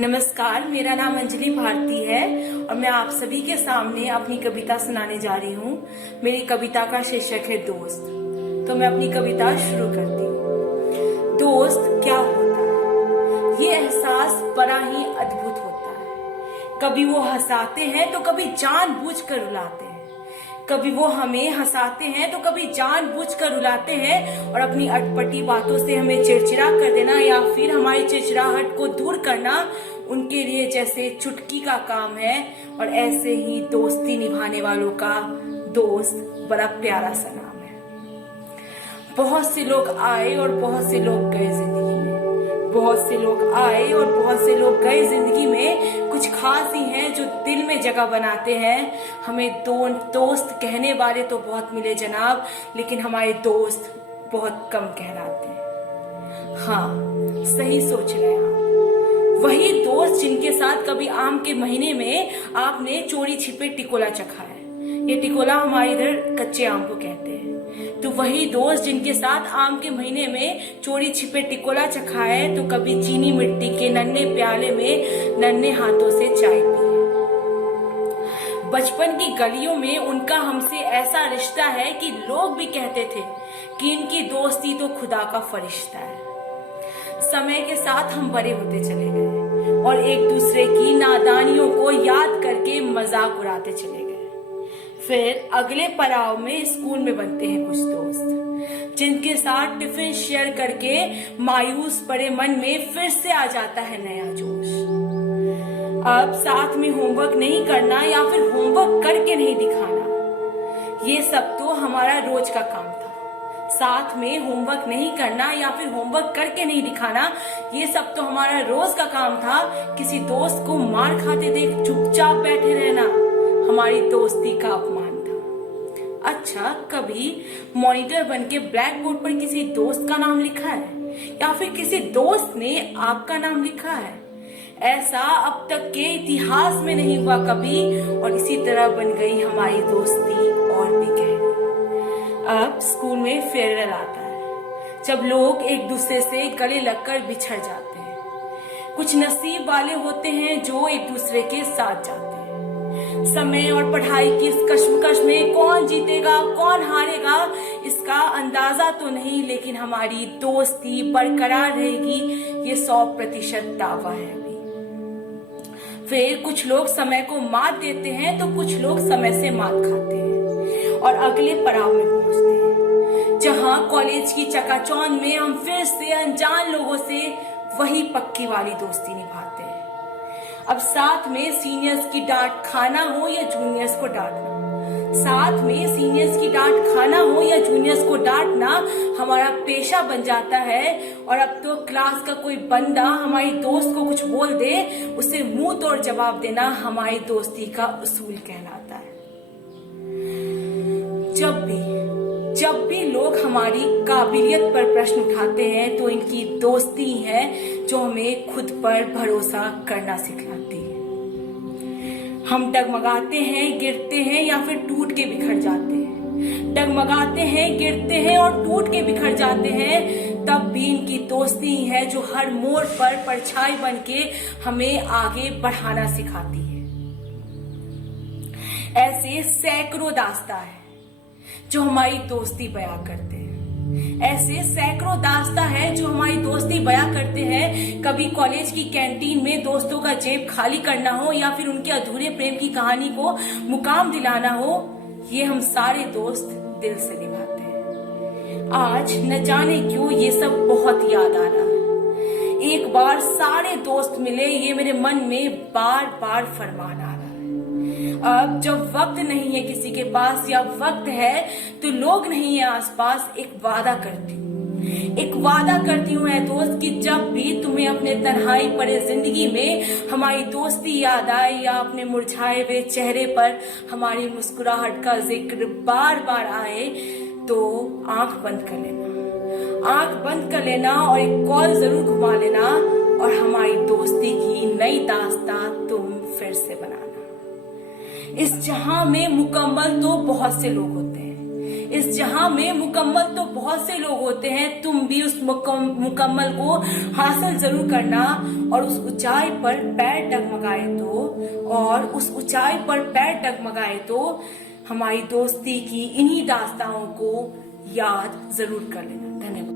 नमस्कार, मेरा नाम अंजलि भारती है और मैं आप सभी के सामने अपनी कविता सुनाने जा रही हूँ। मेरी कविता का शीर्षक है दोस्त। तो मैं अपनी कविता शुरू करती हूँ। दोस्त क्या होता है, ये एहसास बड़ा ही अद्भुत होता है। कभी वो हंसाते हैं तो कभी जानबूझकर रुलाते हैं। कभी वो हमें हंसाते हैं तो कभी जानबूझकर रुलाते हैं और अपनी अटपटी बातों से हमें चिड़चिड़ा कर देना या फिर हमारी चिड़चिड़ाहट को दूर करना उनके लिए जैसे चुटकी का काम है। और ऐसे ही दोस्ती निभाने वालों का दोस्त बड़ा प्यारा सा नाम है। बहुत से लोग आए और बहुत से लोग गए जिंदगी में। बहुत से लोग आए और बहुत से लोग गए जिंदगी में। कुछ खास ही हैं जो दिल में जगह बनाते हैं। हमें दोस्त कहने वाले तो बहुत मिले जनाब, लेकिन हमारे दोस्त बहुत कम कहलाते हैं। हाँ, सही सोच रहे हैं आप। वही दोस्त जिनके साथ कभी आम के महीने में आपने चोरी छिपे टिकोला चखा है। ये टिकोला हमारे इधर कच्चे आम को कहते हैं। तो वही दोस्त जिनके साथ आम के महीने में चोरी छिपे टिकोला चखा है, तो कभी चीनी मिट्टी के नन्हे प्याले में नन्हे हाथों से चाय पी है। बचपन की गलियों में उनका हमसे ऐसा रिश्ता है कि लोग भी कहते थे कि इनकी दोस्ती तो खुदा का फरिश्ता है। समय के साथ हम बड़े होते चले गए और एक दूसरे की नादानियों को याद करके मजाक उड़ाते चले गए। फिर अगले पड़ाव में स्कूल में बनते हैं कुछ दोस्त जिनके साथ टिफिन शेयर करके मायूस पड़े मन में फिर से आ जाता है नया जोश। अब साथ में होमवर्क नहीं करना या फिर होमवर्क करके नहीं दिखाना, ये सब तो हमारा रोज का काम था। साथ में होमवर्क नहीं करना या फिर होमवर्क करके नहीं दिखाना, ये सब तो हमारा रोज का काम था। किसी दोस्त को मार खाते देख चुपचाप बैठे रहना हमारी दोस्ती का अपमान था। अच्छा, कभी मॉनिटर बनके ब्लैक बोर्ड पर किसी दोस्त का नाम लिखा है या फिर किसी दोस्त ने आपका नाम लिखा है? ऐसा अब तक के इतिहास में नहीं हुआ कभी, और इसी तरह बन गई हमारी दोस्ती और भी गहरी। अब स्कूल में फेयरवेल आता है, जब लोग एक दूसरे से गले लगकर बिछड़ जाते हैं। कुछ नसीब वाले होते हैं जो एक दूसरे के साथ जाते हैं। समय और पढ़ाई की इस कश्मकश में कौन जीतेगा कौन हारेगा इसका अंदाजा तो नहीं, लेकिन हमारी दोस्ती बरकरार रहेगी ये 100% दावा है अभी। फिर कुछ लोग समय को मात देते हैं तो कुछ लोग समय से मात खाते हैं और अगले पड़ाव में पहुंचते हैं, जहां कॉलेज की चकाचौंध में हम फिर से अनजान लोगों से वही पक्की वाली दोस्ती निभाते हैं। अब साथ में सीनियर्स की डांट खाना हो या जूनियर्स को डांटना, साथ में सीनियर्स की डांट खाना हो या जूनियर्स को डांटना हमारा पेशा बन जाता है। और अब तो क्लास का कोई बंदा हमारी दोस्त को कुछ बोल दे, उसे मुंह तोड़ जवाब देना हमारी दोस्ती का उसूल कहलाता है। जब भी लोग हमारी काबिलियत पर प्रश्न उठाते हैं तो इनकी दोस्ती है जो हमें खुद पर भरोसा करना सिखाती है। हम डगमगाते हैं, गिरते हैं या फिर टूट के बिखर जाते हैं। डगमगाते हैं, गिरते हैं और टूट के बिखर जाते हैं, तब भी इनकी दोस्ती है जो हर मोड़ पर परछाई बन के हमें आगे बढ़ाना सिखाती है। ऐसे सैकड़ों दास्तां हैं जो हमारी दोस्ती बयां करते हैं। ऐसे सैकड़ों दास्तां हैं जो हमारी दोस्ती बयां करते हैं। कभी कॉलेज की कैंटीन में दोस्तों का जेब खाली करना हो या फिर उनके अधूरे प्रेम की कहानी को मुकाम दिलाना हो, ये हम सारे दोस्त दिल से निभाते हैं। आज न जाने क्यों ये सब बहुत याद आ रहा है। एक बार सारे दोस्त मिले, ये मेरे मन में बार बार फरमान आ रहा है। अब जब वक्त नहीं है किसी के पास या वक्त है तो लोग नहीं है आसपास, एक वादा करती हूँ मैं दोस्त कि जब भी तुम्हें अपने तन्हाई पड़े जिंदगी में हमारी दोस्ती याद आए या अपने मुरझाए हुए चेहरे पर हमारी मुस्कुराहट का जिक्र बार बार आए, तो आंख बंद कर लेना और एक कॉल जरूर घुमा लेना और हमारी दोस्ती की नई दास्तां तुम फिर से बनाना। इस जहां में मुकम्मल तो बहुत से लोग होते हैं, इस जहां में मुकम्मल तो बहुत से लोग होते हैं, तुम भी उस मुकम्मल को हासिल जरूर करना और उस ऊंचाई पर पैर डगमगाए तो हमारी दोस्ती की इन्हीं दास्तानों को याद जरूर कर लेना। धन्यवाद।